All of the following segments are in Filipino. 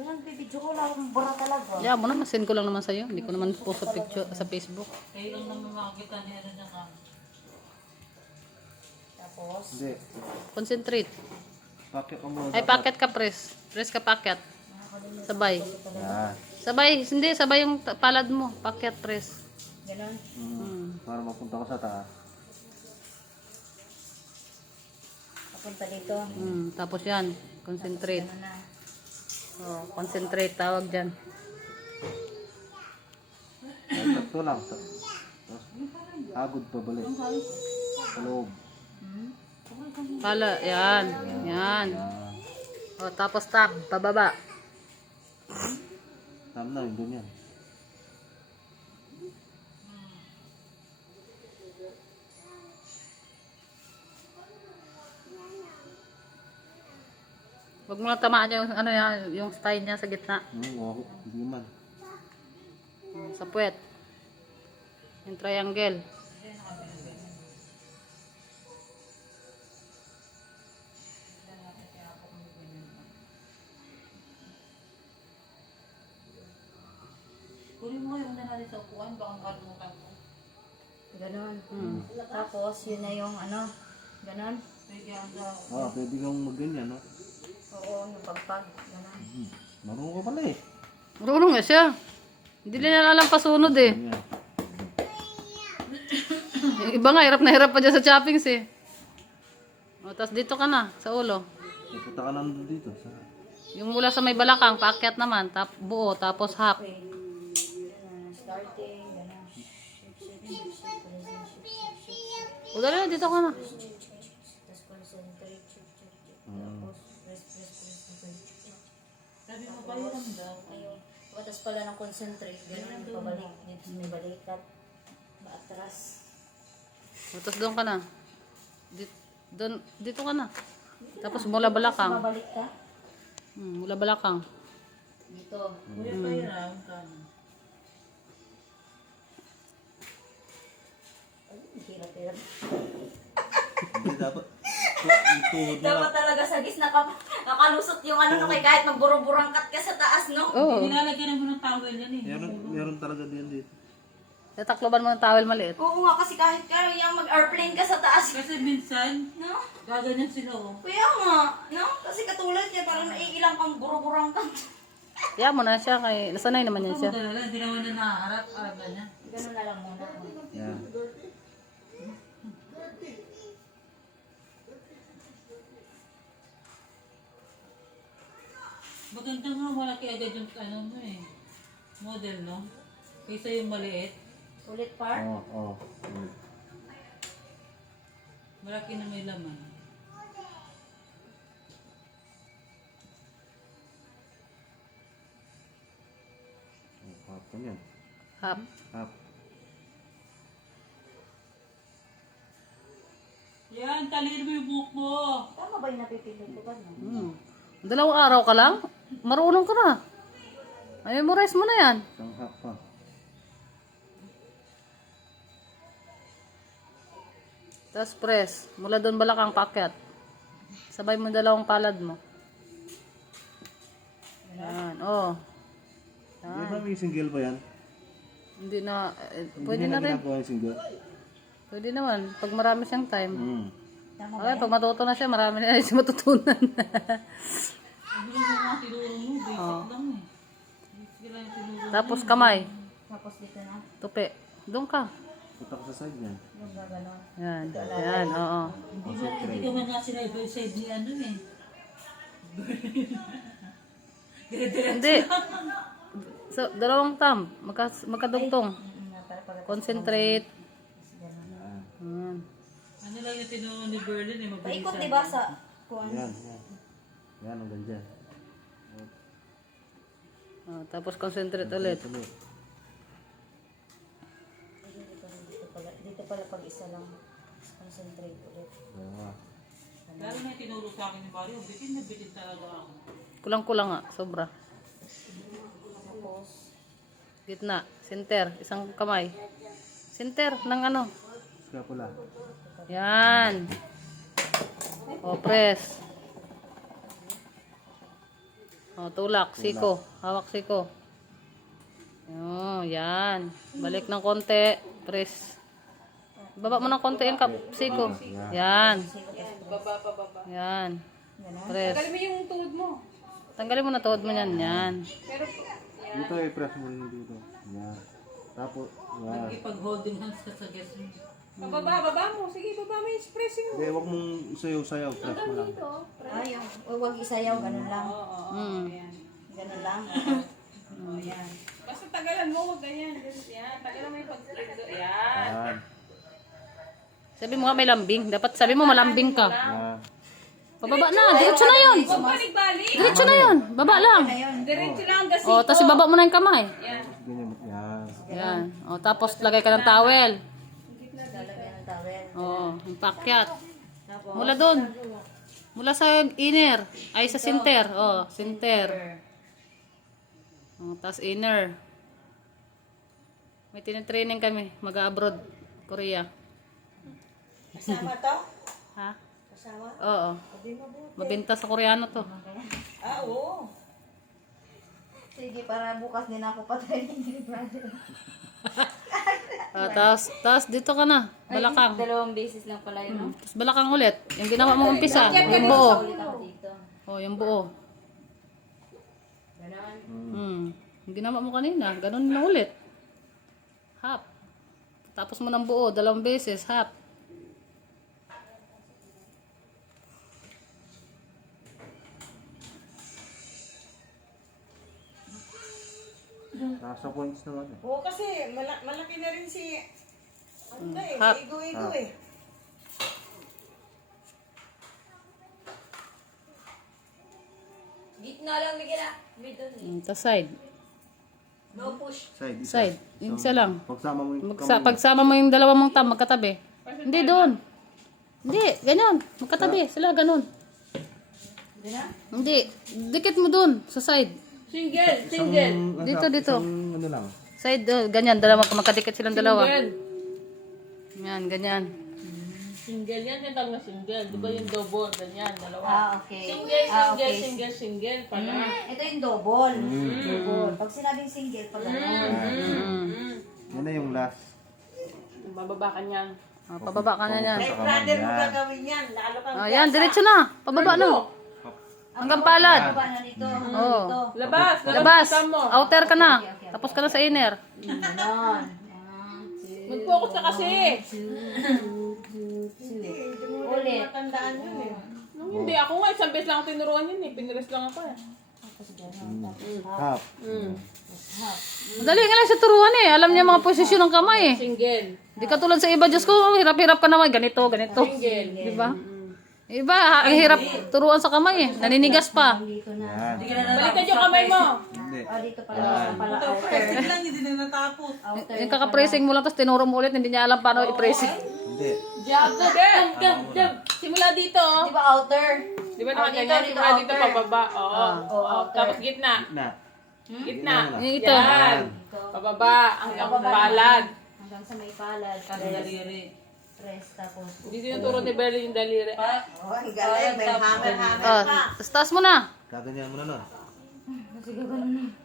Ganun, video ko lang akong bura talaga. Yeah, mo naman, send ko lang naman sa'yo. Hindi ko naman post sa picture sa Facebook. Kayo lang naman makakita niya na ka. Tapos, Hindi. Concentrate. Packet ka muna. Ay, packet ka, press. Press ka packet. Sabay. Yan. Sabay, hindi, sabay yung palad mo. Packet, press. ganun. Para mapunta ko sa taas. Papunta dito. Tapos yan, concentrate. Ganun na. Oh, concentrate, tawag dyan. Ay, tatlo lang. Tapos, agod pa balik. Sa loob. Pala, yan. Yan. Yan. Oh, tapos tap, pababa. Tama na, yung ganyan. Huwag mo lang tamaan yung, ano yan, yung style niya sa gitna. Okay. Hindi man. Sa puwet. Yung triangle. Kunin mo yung una natin sa upuan, baka makalimutan ko. Ganun. Tapos, yun na yung ano. Ganun. Pwede ang daw. Pwede kang mag-ganyan, no? Oo, yung pagpag. Ganun. Marunong ka pala eh. Marunong nga siya. Hindi nila alam pasunod eh. Ganyan. Yung iba nga, hirap na hirap pa dyan sa choppings eh. O, tapos dito ka na, sa ulo. Pupunta ka nandun dito. Sa... Yung mula sa may balakang, paakyat naman, buo, tapos half. Okay. Ganun. Starting. Ganun. O, dali na, dito ka na. Tapos concentrate. Tapos, press. Sabi mo ba yun daw? Ayun. Tapos pala ng concentrate. Ganun. Pabalik. Dito may balikat. Atras. O, tapos doon ka na. Dito ka na. Tapos mula balakang. Mabalik ka. Mula balakang. Dito. Kuya pa yun ah, ang kano. Hirap. Hindi dapat. Yung tuhod mo Dapat talaga sa gis nakalusot yung ano no kay kahit magburo-burangkat ka sa taas no. Oo. Nilalagyan mo ng towel yan eh. Meron talaga din dito. Tatakloban mo ng towel maliit. Oo nga kasi kahit yung mag-airplane ka sa taas. Kasi minsan, No? gaganyan sila oh. Kuya nga, no? Kasi katulad niya parang naiilang kang buro-burangkat. Kaya mo na siya, kay nasanay naman yan Ito siya. mo talaga, hindi naman na nakaharap, alam na niya. Ganun na lang muna. Yan. Maganda nga, malaki agad yung ano mo eh. Model, no? Kaysa yung maliit, Ulit par. Oo. malaki na may laman. Hapon yan. Half. Hap. Yan, talin mo yung buhok mo. Tama ba yung napipili ko ba? No? Dalawang araw ka lang? Marunong ka na. Ay, memorize mo na yan. Isang hap pa. Tapos press. Mula doon balakang paakyat. Sabay mo yung dalawang palad mo. Yan, oh. Yan ba may single ba yan? Hindi na, pwede Hindi na rin. ginagawa yung single. Pwede naman, pag marami siyang time. Tama ba? Okay, pag matuto na siya, marami na siya matutunan. Hindi mo nga tinuro mo, basic lang eh. Basic lang yung tinuro. Tapos kamay, Tapos dito na. tupi. Doon ka. Punta ko sa side yan. Yung gagano. Yan, yan, oo. Hindi ka man nga sila side ni ano eh. Hindi. So, dalawang thumb, magkadugtong. Para pag Concentrate. Yan. Yan. Ano lang yung tinuro ni Berlin eh, mabilisan. paikot diba sa kuwan? Yan. Yan ang ganyan. Oh, tapos concentrate ulit. Tuloy. Dito pala pag isa lang. Concentrate ulit. Dalawa. Lalo na yung tinuro sa akin ni Mario, bitin na bitin talaga ako. Kulang-kulang nga, sobra. Tapos, Gitna, center, isang kamay. Center ng ano. Scapula. Yan. O, press. O, tulak. Siko. Hawak siko. Oh, yan. Balik ng konti. Press. Baba mo ng konti yung siko. Yan. Baba, pababa. Yan. Press. Tanggalin mo yung tuhod mo. Tanggalin mo na tuhod mo yan. Yan. Pero, Dito i-press mo rin dito. Yan. Tapos, yan. ipag-holding hands ka sa guest mo. Baba mo. Sige, baba mo yung pressing mo. Hindi, huwag mong sayaw-sayaw. Press mo lang. Ay, huwag isayaw, ganun lang. Mm. Ganun lang. Yan. Basta tagalan mo, huwag ganyan. Yan, tagalan mo yung pag-press. Yan. Yan. Sabi mo nga may lambing. Dapat sabi mo malambing ka. Yan. Pababa na. Diretso na yun. Huwag balik-balik. Diretso na yun. Baba lang. Diretso lang kasi. O, tapos ibaba mo na yung kamay. Yan. Ganyan. Yan. Yan. O, tapos lagay ka ng towel. Lalagyan ng towel. O, yung pakyat. Mula doon. Mula sa inner. Ay, sa center. O, center. O, tapos inner. May tinitraining kami. Mag-abroad. Korea. Kasama to? Ha? Kasama? Oo. Mabenta sa Koreano to. Ah, oo. Sige, para bukas din ako patayin ni brother. Tapos dito ka na. Balakang. Dalawang beses lang pala yun, no? Tapos balakang ulit. Yung ginawa mong umpisa. Yung buo. Ulit ako dito. O, yung buo. Ganun. Yung ginawa mo kanina. Ganun na ulit. Half. Tapos mo ng buo. 2 beses. Half. Nasa points naman eh. Oo, kasi malaki na rin si ano na eh, Hap. si Igo-Igo eh. Gitna lang, Miguel, ah. Middle. Tapos side. No push. Side. Isa. Side. Yung isa lang. Pagsama mo yung Pagsama mo yung 2 mong thumb, magkatabi. Hindi doon. Hindi, ganyan. Magkatabi. Sila, ganun. Hindi. Dikit mo doon, sa side. Single. Dito, dito. Isang ano lang. Side, ganyan. Magkadikit silang 2. Yan, ganyan. Single yan, yung tawag na single. Di ba yung double, ganyan, dalawa. Ah, okay. Single pala. Ito yung double. Double. Pag sinabing single, pag Yan na yung last. Bababa ka niyan. Pababa ka na yan. Eh, brother mo gagawin yan, lalo kang Yan, diretso na. Pababa na. Hanggang palad. Baba na dito. Oo. Labas! Labas. Outer ka na. Tapos ka na sa inner. Ganon. Mag-focus ka kasi. Ulit. tandaan yun eh. Nung hindi, ako nga, isang beses lang ako tinuruan yun eh. Pinres lang ako eh. Half. Madali nga lang sa turuan eh. Alam niya mga posisyon ng kamay eh. Single. Di ka tulad sa iba, Diyos ko, hirap-hirap ka naman. Ganito, ganito. Di ba? Iba, ang hirap turuan sa kamay eh. Naninigas pa. Dito na. Yan. Balikan yung kamay mo. Hindi. Dito pala. Pala outer. Pressing lang, hindi na natapos. Outer. Yung kaka-pressing mo lang, tapos tinuro mo ulit, hindi niya alam paano i-pressing. Hindi. Jab. Simula dito. oh. Di ba outer? Di ba nakaganyan? dito, Simula dito outer. pababa. Oo. outer. Tapos gitna. Na. Gitna. Yung ito. Yan. Pababa. Hanggang palad. Hanggang sa may palad. Daliri. Press tapos. Dito yung turo ni Belly yung daliri. Oh, ang galing, may hammer-hammer Oh, pa. tapos taas mo na. Gaganyan mo na nun.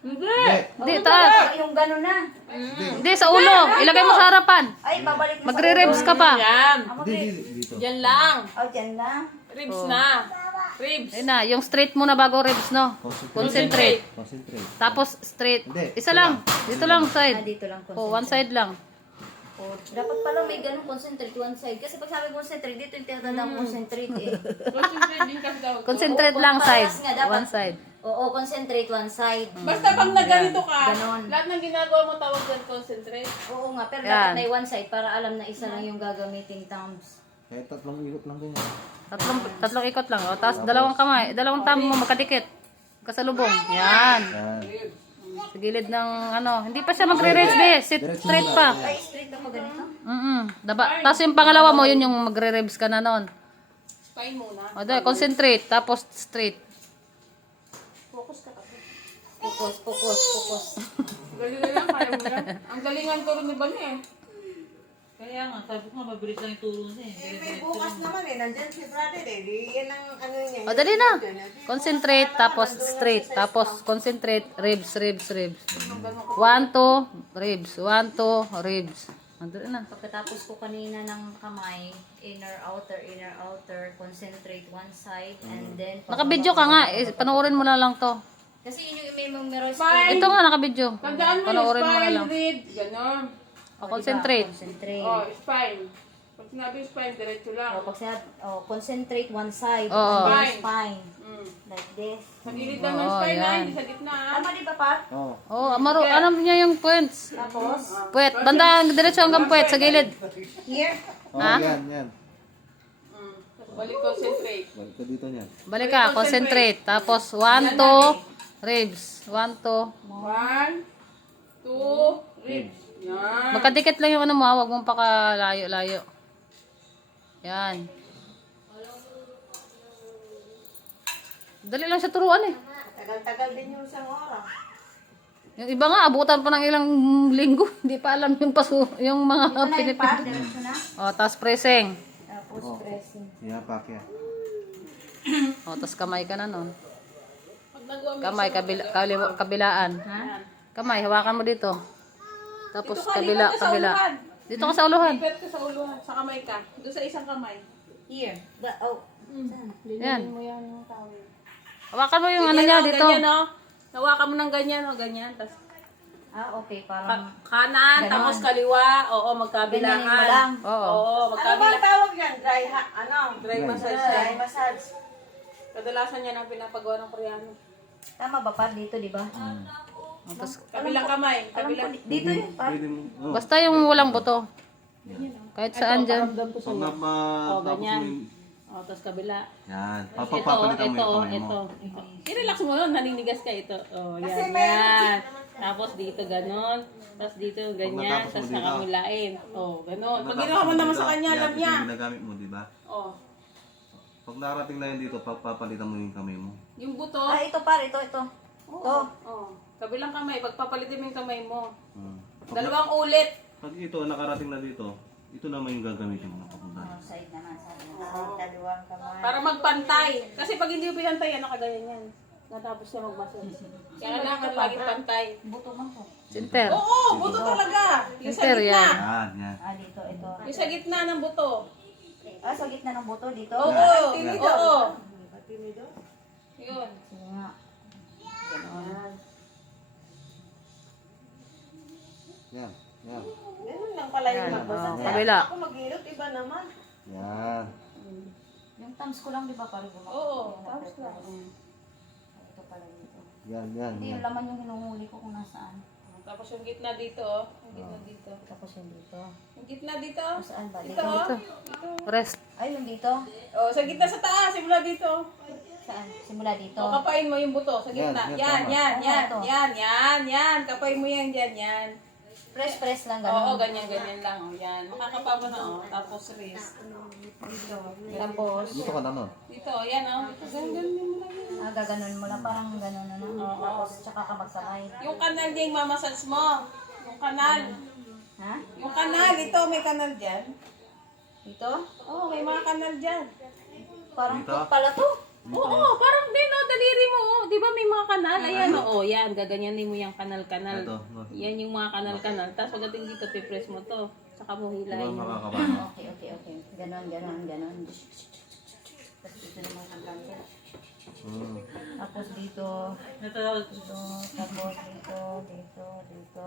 Hindi. Hindi, taas. Yung gano'n na. Hindi, sa ulo. Ilagay mo sa harapan. Ay, babalik mo Magre-ribs ka pa. Yan. Hindi, dito. Yan lang. Oh, dyan lang. Ribs na. Ribs. Ayun na, yung straight muna bago ribs, no? Concentrate. Concentrate. Tapos straight. Hindi, Isa lang. Dito lang, Ah, side. dito lang. Oh, one side lang. Oh, dapat pala may ganun concentrate one side. Kasi pag sabi concentrate, dito yung tinatandang concentrate eh. Concentrate din kasi daw. Concentrate lang side. Parehas nga, dapat. One side. Oo, concentrate one side. Basta pag nagganito ka, Ganon. lahat ng ginagawa mo tawag dyan concentrate. Oo nga, pero Yan. dapat may one side para alam na isa lang yung gagamiting thumbs. Kahit 3 ikot lang ganyan. Tatlong ikot lang. O, tapos dalawang kamay. Dalawang thumb mo magkadikit. Kasalubong. Yan. Yan. Sa gilid ng ano. Hindi pa siya magre-raise be. Sit straight pa. Ay, straight ako ganito. Tapos yung pangalawa mo, yun yung magre-ribs ka na noon. Spine muna. O, dahil, concentrate. Tapos straight. Focus. Focus. Galing lang, kaya mo yan. Ang galingan ko rin ni Bani eh. Kaya nga, sabi ko nga, mabilis lang yung turo niya eh. Eh, may bukas naman eh. Nandyan si brother eh. Di, yan ang ano niya. O, dali na. Concentrate, tapos straight, tapos concentrate, ribs, ribs, ribs. 1, 2, ribs. 1, 2, ribs. Dali na. Pagkatapos ko kanina ng kamay, inner, outer, concentrate one side, and then... Nakabidyo ka nga. Panoorin mo na lang to. Kasi yun yung may memorize ko. Fine. Ito nga, nakabidyo. Tandaan mo yung Panoorin mo na spine, lang. read. Ganon. O, concentrate. Concentrate. Oh, spine. Pag sinabi spine, diretso lang. Pag sinabi, concentrate one side, Oo. and then Spine. spine. Mm. Like this. Sa gilid lang ng Oo, spine na, yan. hindi sa gitna ah. Tama di ba, Pat? Oo. Oh, alam niya yung points. Tapos, Puwet. Banda, diretso hanggang puwet, sa gilid. here. Oh, Ha? yan. Mm. Balik concentrate. Balik ka dito niyan. Balik ka, concentrate. Tapos, 1, 2, ribs. 1, 2. 1, 2, ribs. Yan. Magkadikit lang yung ano mo, huwag mong pakalayo-layo. Yan. Dali lang siya turuan eh. Tagal-tagal din yung isang oras. Yung iba nga, abutan pa ng ilang linggo. Hindi pa alam yung yung mga Ito na yung Pat, Pilipino. diretso na. O, tapos pressing. Tapos Oh. pressing. Iyapak yan. O, tapos kamay ka na nun. Pag nagawa mo Kamay, kabilaan. Ha? Kamay, hawakan mo dito. Tapos Dito ka, lipat ka sa kabila. uluhan. Dito ka sa uluhan. Lipat ka sa uluhan, sa kamay ka. Doon sa isang kamay. Here. Saan? Yan. mo yan yung tawid. Hawakan mo yung ano niya dito. Ganyan o. Hawakan mo ng ganyan o, ganyan. Tapos Okay, parang... kanan, Ganon. tapos kaliwa. Oo, magkabilaan. Ganyanin mo lang. Oo. Oo, Ano magkabila. ba tawag yan? Dry Dry massage Dry yan. massage. Kadalasan yan ang pinapagawa ng Koreano. Tama ba, Pat? Dito, di ba? Tapos, Kabilang kamay. Alam ko, Kabilang. dito yun, Pat. Pwede mo. Oh. basta yung walang buto. Kahit saan dyan. Paramdam ko Pag sa'yo. tapos ganyan. mo yung... O, tapos kabila. Yan. Ito, Papapalitan mo yung kamay ito. mo. I-relax mo yun, naninigas ka ito. O, Kasi yan, meron yan. Tapos dito ganon. Tapos dito ganyan. natapos mo Tapos dito. nakamulain. O, ganon. Pag Pagkatapos ginawa mo naman dito, sa kanya, yan, alam ito niya. yung ginagamit mo, di ba? O, Pag narating na yan dito, papapalitan mo yung kamay mo. yung buto. Ah, ito, Pat. Ito. Ito. O, kabilang kamay. Pagpapalitin mo yung kamay mo. Hmm. Dalawang ulit. Pag ito, nakarating na dito, ito naman yung gagamitin mo na papunta. Side naman, side Dalawang kamay. Para magpantay. Kasi pag hindi mo pinantay, yan, nakaganyan yan. Natapos siya magbasas. Kaya kailangan laging pantay. Buto man po. Sinter. Oo, buto talaga. Yung sa Sinter gitna. yan. Yan. Ah, dito. Ito. Yung sa gitna ng buto. Ah, sa gitna ng buto. Dito. Oo, Yan. oo. Yun. Sige nga. Yan. Yan. Ganun lang pala yung Yan, magbasa. kabila. Ako maghilot, iba naman. Yan. Yung thumbs ko lang, di ba? Parang gumawa. Oo, tapos lang. Ito pala dito. Yan. Yan. Hindi, Yan. yung laman yung hinuhuli ko kung nasaan. Tapos yung gitna dito, oh. Yung gitna dito. Tapos yung dito. Yung gitna dito. Saan ba? Dito, Dito. oh. Rest. Ay, yung dito. Oh, sa gitna sa taas, simula dito. Saan? Simula dito. O, kapain mo yung buto sa gitna. Yan, Yan, tama. yan, yan, Tama, ito. yan. Kapain mo yan, yan. Press lang Oo, ganun. ganyan lang. Oh, yan. Makakapa mo na, oh. Tapos rest. Dito. Tapos, Dito ka na nun. Dito, yan, oh. Ganyan mo lang yan. gaganon mo lang. Parang ganon na. Tapos, tsaka ka magsamay. Yung kanal din, mamasage mo. Yung kanal. Ha? Yung kanal, ito, may kanal dyan. Dito? Oo, may mga kanal dyan. Parang Dito? foot pala to. Oo, parang din, oh, daliri mo, oh. Di ba may mga kanal? Ayan, oh, yan, gaganyanin mo yung kanal-kanal. Ito. Yan yung mga kanal-kanal. Tapos pagdating dito, pipress mo to. Saka mo Diba hilahin mo. makakabano? Okay. Ganon. Tapos dito naman ang blanket. Hmm. Tapos dito. Natawag ko. Dito. Tapos dito.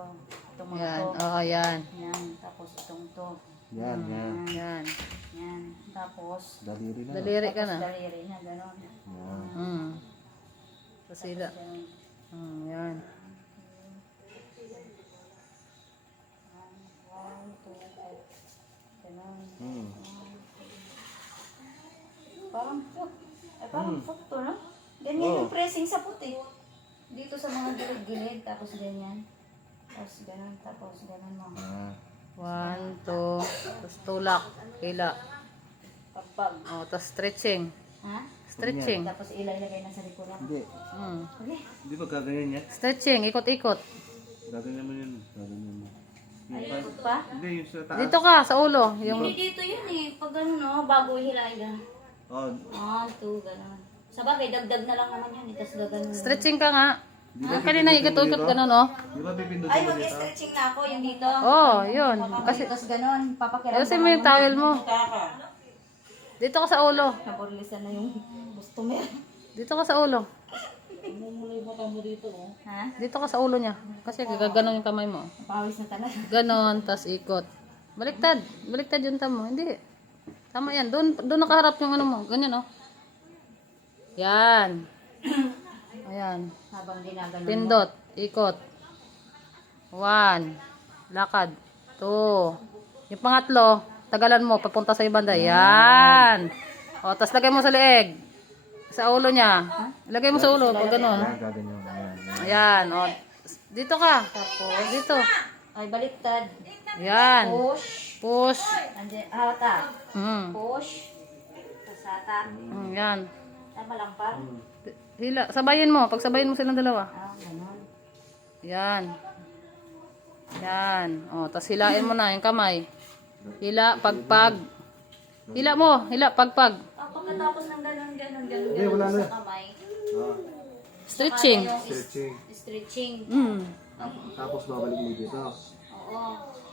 Itong mga Yan. to. Oo, yan. Yan. Tapos itong to. Yan. Yan. Yan. Yan. Tapos, Daliri na. Daliri ka na. daliri na ganon. Yan. Kasila. Yan. 1, 2, 3. Ganon. Hmm. Parang foot. Parang foot to, no? Ganyan yung pressing sa foot eh. Dito sa mga gilid-gilid, tapos ganyan. Tapos ganon mo. Ah. 1, 2. Tapos tulak. Hila. Pagpag. O, tapos stretching. Ha? Stretching. Tapos ilagay na sa likuran. Hindi. Okay. Di ba gaganyan yan? Stretching. Ikot-ikot. Gaganyan mo yun. Gaganyan mo. Ay, ikot pa. Hindi, yung sa taas. Dito ka, sa ulo. Yung, Hindi dito yun eh. Pag ano no, bago hilahin ka. Oh, 1, 2, gano'n. Sa bagay, dagdag na lang naman yan. Tapos gaganon. stretching ka nga. Ah, kanina ikot-ikot gano'n, oh. di ba pipindutin Ay, mo dito? mag-stretching na ako. Yung dito. Oh, yun. Kasi, Tapos gano'n. Papakiramdaman ayusin mo yung towel mo. Taka. Dito ka sa ulo. Naborlisan na yung customer. Dito ka sa ulo. Mumulay mo mo dito, oh. Ha? Dito ka sa ulo niya. Kasi gaganon yung kamay mo. Pawis na talaga. Ganon, tas ikot. Baliktad. Baliktad yung tamo. Hindi. Tama yan. Doon nakaharap yung ano mo. Ganyan, oh. Yan. Ayan. Habang ginaganon mo. Pindot. Ikot. 1. Lakad. 2. Yung pangatlo, tagalan mo, papunta sa ibanda. Yan. O, tas lagay mo sa leeg. Sa ulo niya. Lagay mo sa ulo. Pag ganon. Yan, gaganyan. Yan. Ayan. O. Dito ka. Tapos, Dito. ay baliktad. Yan. Push. Push. Andiyan, hata. Push. Tapos hata. Yan. Ay, malampar. Hila. Sabayin mo. Pagsabayin mo silang dalawa. Ganon. Yan. Yan. O, tas hilain mo na yung kamay. Hila, pagpag. Hila mo. Hila, pagpag. Pagkatapos ng ganon, Hindi, wala na. sa kamay. Ah, Stretching. Yung stretching. stretching. Tapos babalik mo dito. Oo.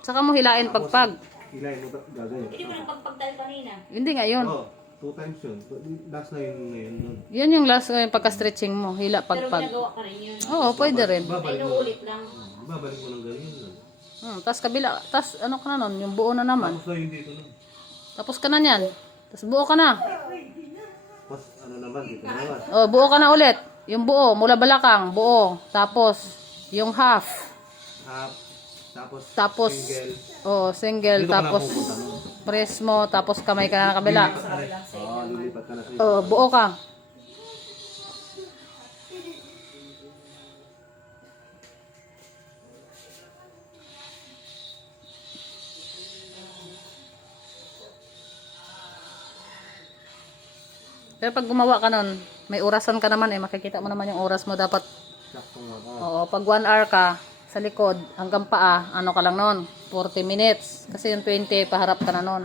Saka mo hilain, pagpag. Hilahin mo gaganyan. Hindi mo nang pagpagtal kanina. Hindi nga yun. Oh, 2 times yun. Last na yun ngayon nun. Yan yung last yung pagka-stretching mo. Hila, Pero pagpag. ginagawa ka rin yun. Oo, pwede rin. Ay, Babalik mo. inuulit lang. Babalik mo ng ganyan nun. Tas kabila. Tas ano ka na nun? Yung buo na naman. Tapos na yung dito nun. Tapos ka na yan. Tas buo ka na. Tapos ano naman, dito naman. O, buo ka na ulit. Yung buo, mula balakang, buo. Tapos, yung half. Half. Tapos, single. single. Dito ka na Tapos, pupunta nun. press mo. Tapos, kamay ka na sa kabila. Oh, lilipat ka na sa Buo ka. Pero pag gumawa ka nun, may orasan ka naman eh. Makikita mo naman yung oras mo. Dapat, sakto nga ka. oo, pag 1 hour ka sa likod, hanggang paa, ano ka lang nun? 40 minutes. Kasi yung 20, paharap ka na nun.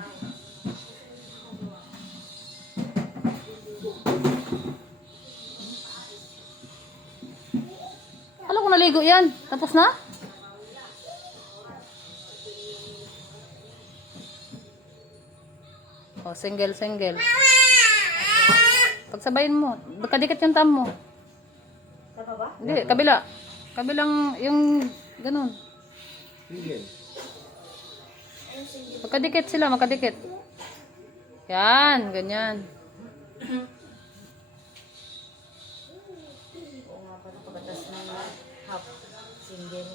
Alam ko naligo yan. Tapos na? Oh, single, single. Pagsabayin mo. Kadikit yung tam mo. Tama ba? Hindi, kabila. Kabilang yung ganun. Single. Magkadikit sila, magkadikit. Yan, ganyan. Oo nga pala pagkatas ng half single.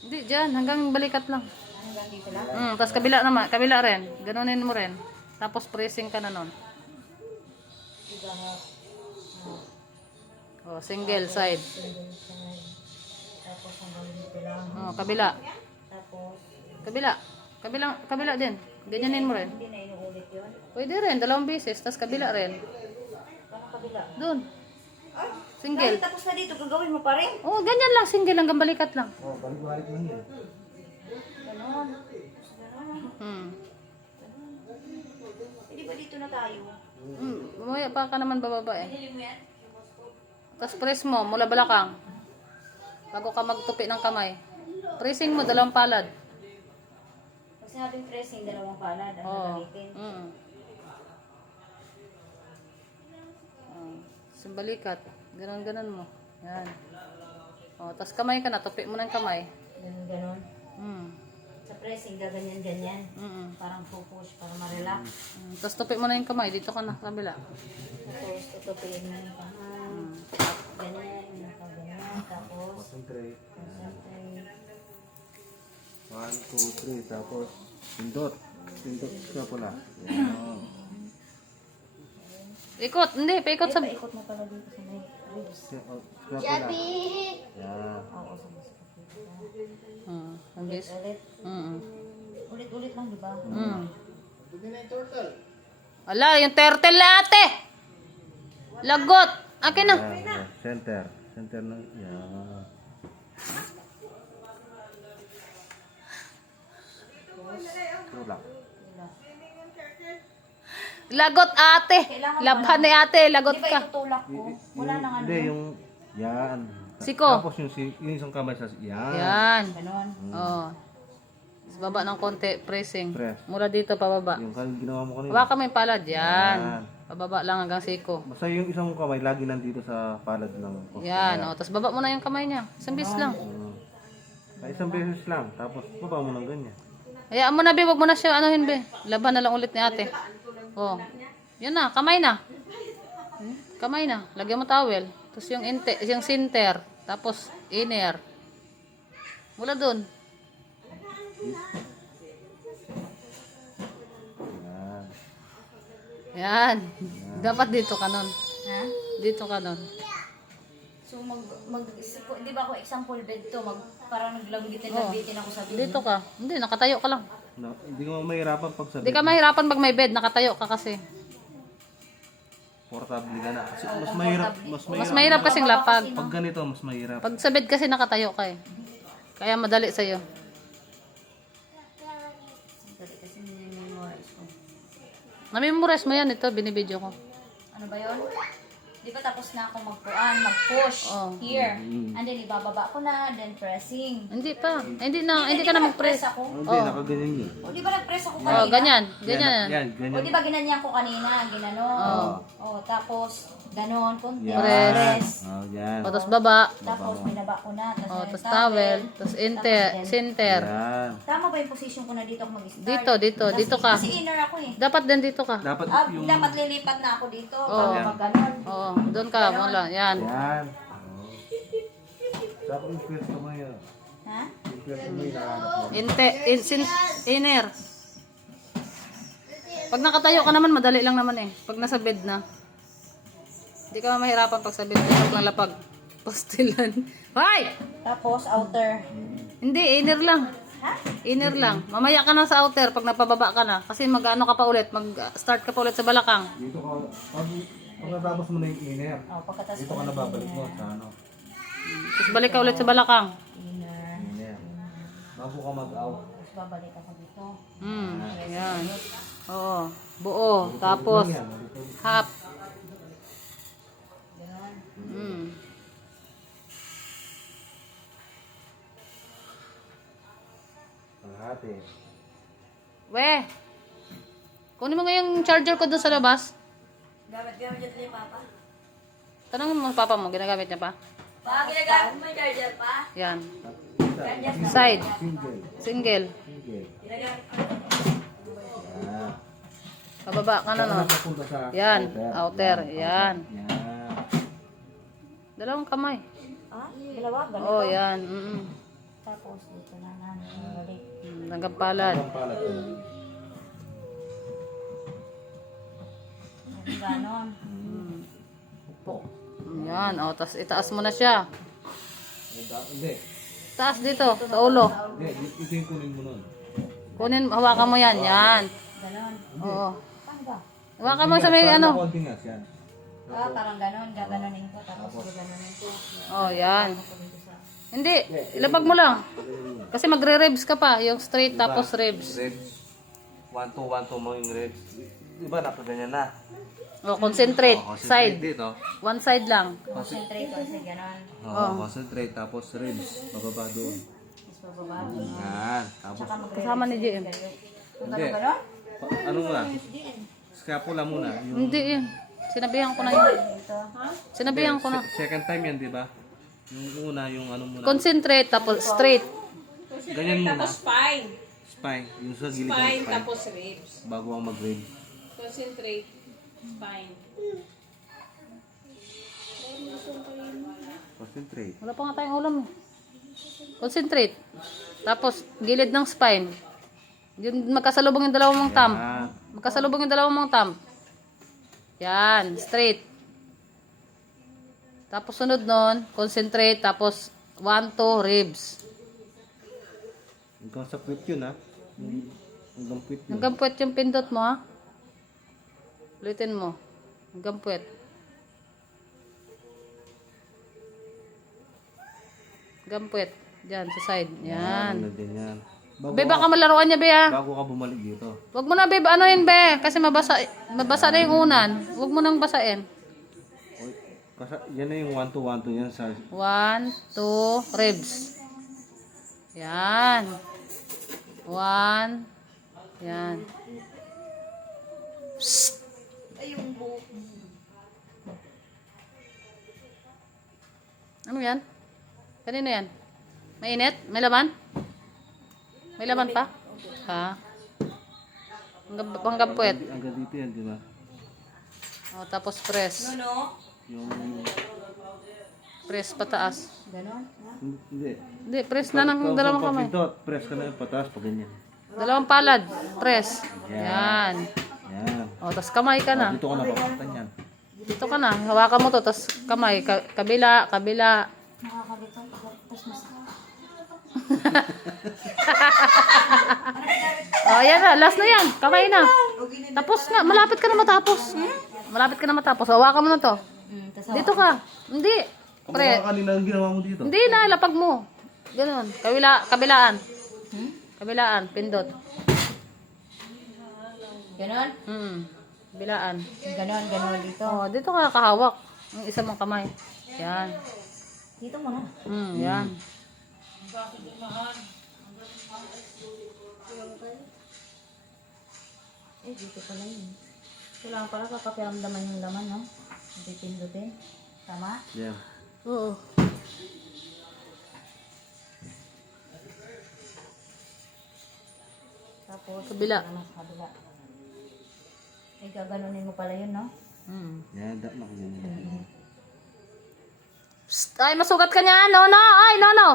Hindi, dyan. Hanggang balikat lang. Hanggang dito lang. Tapos kabila naman. Kabila rin. Ganunin mo rin. Tapos pressing ka na nun. Diba half Oh, single side. single side. Tapos hanggang dito lang. Oh, kabila. Tapos, Kabila. Kabila din. Ganyanin mo rin. hindi na inuulit yun. Pwede rin, 2 beses. Tapos kabila rin. Paano kabila? Doon. Ay, Single. dahil tapos na dito, gagawin mo pa rin. Oh, ganyan lang. Single hanggang balikat lang. Oh, balik-balik lang yan. Ganon. Tapos ganon. Hindi ba dito na tayo? Mamaya pa ka naman bababa eh. Hili mo yan? Tapos press mo mula balakang. Bago ka magtupi ng kamay. Pressing mo 2 palad. Pag sinabing pressing, 2 palad ang Oo. gagamitin. Balikat. Ganon mo. Yan. Oh, tapos kamay ka na. Tupi mo ng kamay. Ganon, ganon. Mm. Sa pressing, gaganyan-ganyan. Mm. Parang pupush para ma-relax. Tapos tupi mo na yung kamay. Dito ka na sa kabila. Tapos, tutupiin mo yung pahang. Ganyan, ganyan. Tapos, Concentrate. concentrate. 1, 2, 3. Tapos, pindot. Pindot ka pala. Yan. Ikot. Hindi. Paikot sa... Paikot mo pala dito sa may ribs. Ka pala. Yan. Oo, sa mas kapit. Ang bis. Ulit. Ulit-ulit lang, di ba? Ala, yung turtle na ate. Lagot. Akin na. Yan. Center. Center na. Yan. Tulak. Lagot ate. Kailangan Labhan ni ate. Lagot Di ba ka. itutulak ko? Wala nang ano. Hindi, yung, yan. Siko. Tapos yung isang kamay sa, yan. Yan. Ganon. Oh. Tapos baba ng konti. Pressing. Press. Mula dito pababa. Yung ginawa mo kanina. Hawakan mo yung palad. Yan. Yan. Pababa lang hanggang siko. Basta yung isang kamay, lagi nandito sa palad ng poste. Yan. Oh. Tapos baba mo na yung kamay niya. Isang bis lang. Ay, isang beses lang. Tapos, baba mo ng ganyan. Hayaan mo na, be. Huwag mo na siya anuhin, be. Laban na lang ulit ni ate. Oh. Yan na. Kamay na. Kamay na. Lagyan mo towel. Tapos yung center. Tapos inner. Mula dun. Yan. Yan. Dapat dito ka nun. Ha? Dito ka nun. So di ba ako example bed to, parang naglambitin ako sa bed. Dito ka. Hindi, nakatayo ka lang. No, hindi mo mahirapan pag sabi. Hindi ka mahirapan pag may bed. Nakatayo ka kasi. Portable ka na. Kasi mas mahirap. Mas mahirap kasing lapag. Pag ganito, mas mahirap. Pag sa bed kasi nakatayo ka eh. Kaya madali sa'yo. Dali kasi memorize ko. Namimores mo yan. Ito, binibidyo ko. Ano ba yun? Di ba tapos na ako mag-push Oh. here. And then ibababa ko na, then pressing. Hindi pa. Hindi ka na mag-press. ako. Hindi, nakaganyan yun. O di ba nag-press ako kanina? Oh, ganyan. Ganyan. Yan, O ganyan. di ba ginanyan ko kanina, ginanon. O tapos ganon, konti. Yan. Press. Oh, yan. O, tapos baba. Tapos binaba ko na, tapos O, may tapos towel. Tapos center. Yan. Tama ba yung position ko na dito ako mag-start? Dito ka. Kasi inner ako eh. Dapat din dito ka. Dapat yung... Dapat lilipat na ako dito. Oh. Bago mag-ganon. Oo, doon ka. Wala. Yan. Yan. Oh. Dapat yung pwesto mo yun. Ha? Yung pwesto mo yun. Inner. Pag nakatayo ka naman, madali lang naman eh. Pag nasa bed na. Hindi ka mahirapan pag sa bed. Lapag ng lapag. Postilan. Hoy! Tapos outer. Hindi, inner lang. Ha? Inner lang. Mamaya ka na sa outer pag napababa ka na. Kasi mag-ano ka pa ulit. Mag-start ka pa ulit sa balakang. Dito ka, pag natapos mo na yung inner, Oh, pagkatapos dito ka na babalik mo sa ano. Tapos balik ka ulit sa balakang. inner. Inner. Bago ka mag-out. Tapos babalik ako dito. Yan. Oo. Buo. Tapos, half. Ganon. Kalahati. Weh. Kunin mo nga yung charger ko doon sa labas. Gamit dyan ni Papa. Tanongin mo sa papa mo, ginagamit niya pa? Pa, ginagamit mo yung charger pa? Yan. Side. Single. Single. Single. Ginagamit ko. Yan. Pababa ka na no. Napunta sa Yan. Outer. Yan. Yan. Dalawang kamay. Ah? Dalawa? Ganito? Oh, yan. Tapos dito na namin balik. Hanggang palad. Ang palat ko. Ganon. Yan. O, tas itaas mo na siya. Hindi. Taas dito, sa ulo. Hindi, ito yung kunin mo nun. Kunin, hawakan mo yan. Yan. Ganon. Oo. Paano ba? Hawakan mo sa may ano. Konti nga yan. Ah, parang ganon. Gaganonin ko. Tapos gaganonin ko. Oh, yan. Hindi, ilapag mo lang. Kasi magre-ribs ka pa. Yung straight tapos ribs. Ribs. 1-2 mo yung ribs. Diba nakaganyan na? O, concentrate. Side. Dito. One side lang. Concentrate ko kasi ganon. Concentrate tapos ribs. Bababa doon. Tapos bababa. Yan. Tapos, Tsaka mag- Kasama ni JM. hindi. ganon? Ano nga? Scapula muna. Yung Hindi yan. Sinabihan ko na yun. Dito. Sinabihan ko na. second time yan, di ba? Yung una, yung ano muna. Concentrate tapos straight. Ganyan muna. Tapos spine. Spine. Yung sa gilid ng Spine, spine. tapos ribs. Bago ang mag-ribs. Concentrate. Spine. Concentrate. Wala pa nga tayong ulam. Concentrate. Tapos gilid ng spine. Yung magkasalubong yung dalawang mong thumb. Yan. Magkasalubong yung dalawang mong thumb. Yan, straight. Tapos sunod nun, concentrate, tapos 1, 2, ribs. Hanggang sa quit yun, ha? Hanggang quit yun. Hanggang puwet yung pindot mo, ha? Ulitin mo. Hanggang puwet. Hanggang puwet. Diyan, sa side. Yan. Yan. Be, baka malaruan niya, be, ah. Bago ka bumalik dito. Huwag mo na, be, anuhin, be. Kasi mabasa na yung unan. Huwag mo nang basain. Oy, kasi yan na yung 1-2-1-2 yan sa... 1, 2, ribs. Yan. 1. Yan. Ay, yung buhok. Ano yan? Kanino yan? Mainit? May laman? May laman pa? Ha? Hanggang puwet. Hanggang dito yan, di ba? O, tapos press. Ano? Yung... Press pataas. Ganon? Hindi. Hindi, press na ng dalawang kamay. Pag press ka na yung pataas pag ganyan. Dalawang palad. Press. Yan. Yan. O, tapos kamay ka na. Dito ka na papaktan yan. Dito ka na. Hawakan mo to, tapos kamay. Kabila, kabila. Nakakagito. Tapos masakit. O, yan na. Last na yan. Kamay na. Tapos na. Malapit ka na matapos. Malapit ka na matapos. Hawakan mo na to. Tapos Dito ka. Hindi. Pre. Kamukha kanina ang ginawa mo dito. Hindi na. Lapag mo. Ganon. Kabilaan. Kabilaan. Pindot. ganon? Kabilaan. Ganon dito. O, dito ka kahawak. Ang isa mong kamay. Yan. Dito mo na. Yan. Dito pala yun. Kailangan pala papakiramdaman yung laman, no? Hindi pindutin. Tama? Yan. Oo. Tapos, Kabila. ano sa kabila. Ay, gaganunin mo pala yun, no? Yan, dat na ganyan. Psst, ay, masugat ka niya. No, no. Ay, no, no.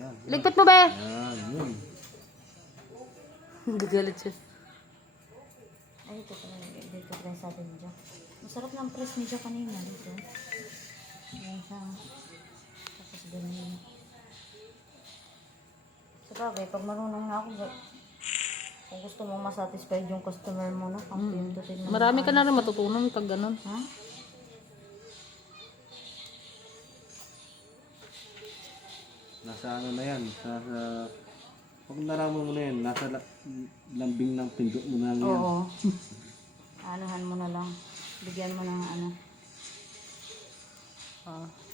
Yan. Ligpit mo, be. Yan, yun. Gagalit siya. Ay, ito pala. Dito press natin dyan. Masarap ng press medyo kanina dito. Ayan siya. Tapos ganyan. Sa bagay, pag marunong na ako, kung gusto mong masatisfied yung customer mo, no? Ang pindutin mo. Marami ka na rin matutunan pag ganun. Ha? Nasa ano na yan. Nasa... Pag naraman mo na yan, nasa lambing ng pindot mo na yan. Oo. Anuhan mo na lang. Bigyan mo ng ano.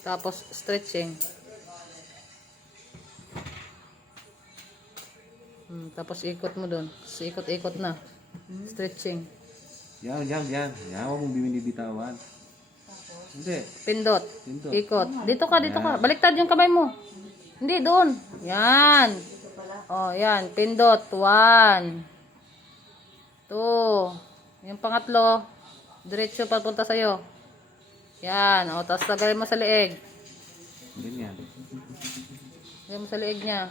Tapos, stretching. Tapos, ikot mo dun. Ikot-ikot na. Stretching. Yan. Yan, huwag mong binibitawan. Hindi. Pindot. Pindot. Ikot. Dito ka. Baliktad yung kamay mo. Hindi, doon. Yan. Oh, yan. Pindot. 1. 2. Yung pangatlo, diretso papunta sa'yo. Yan. O, tapos lagay mo sa leeg. Ganyan. Lagay mo sa leeg niya.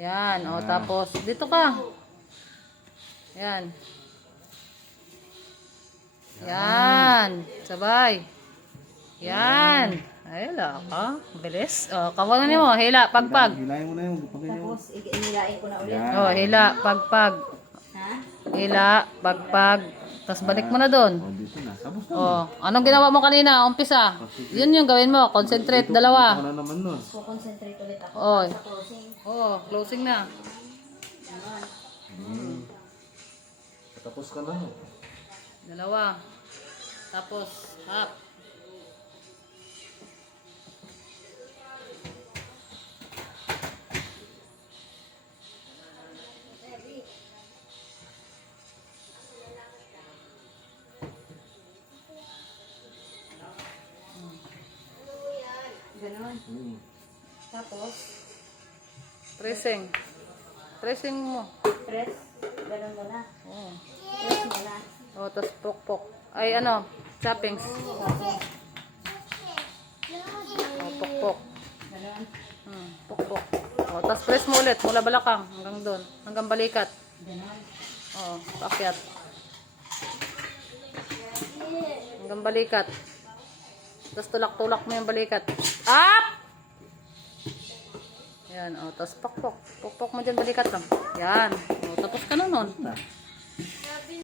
Yan. O, tapos, dito ka. Yan. Yan. Sabay. Yan. Ay, wala ka. Bilis. O, kawalan mo. Hila, pagpag. Hilahin mo na yung pag ganyan. Tapos, inilain ko na ulit. Yan. O, hila, pagpag. Ha? Hila, pagpag. Tapos balik mo na doon. O, dito na. Tapos na. Oh, anong ginawa mo kanina? Umpisa. Yun yung gawin mo. Concentrate, dalawa. Wala naman nun. So, concentrate ulit ako Oy. sa closing. Oh, closing na. Tapos ka na. Dalawa. Tapos, half. Ganon. Tapos, Pressing. Pressing mo. press. Ganon mo na. Oh. Press mo na. Oh, tapos pok-pok. Ay, ano? Choppings. Tapos, Oh, pok-pok. ganon. Pok-pok. Oh, tapos press mo ulit. Mula balakang hanggang doon. Hanggang balikat. Ganon. Oh, paakyat. Hanggang balikat. Tapos tulak-tulak mo yung balikat. Up! Yan, oh, tapos pok-pok. Pok-pok mo dyan, balikat lang. Yan. Oh, tapos ka na nun.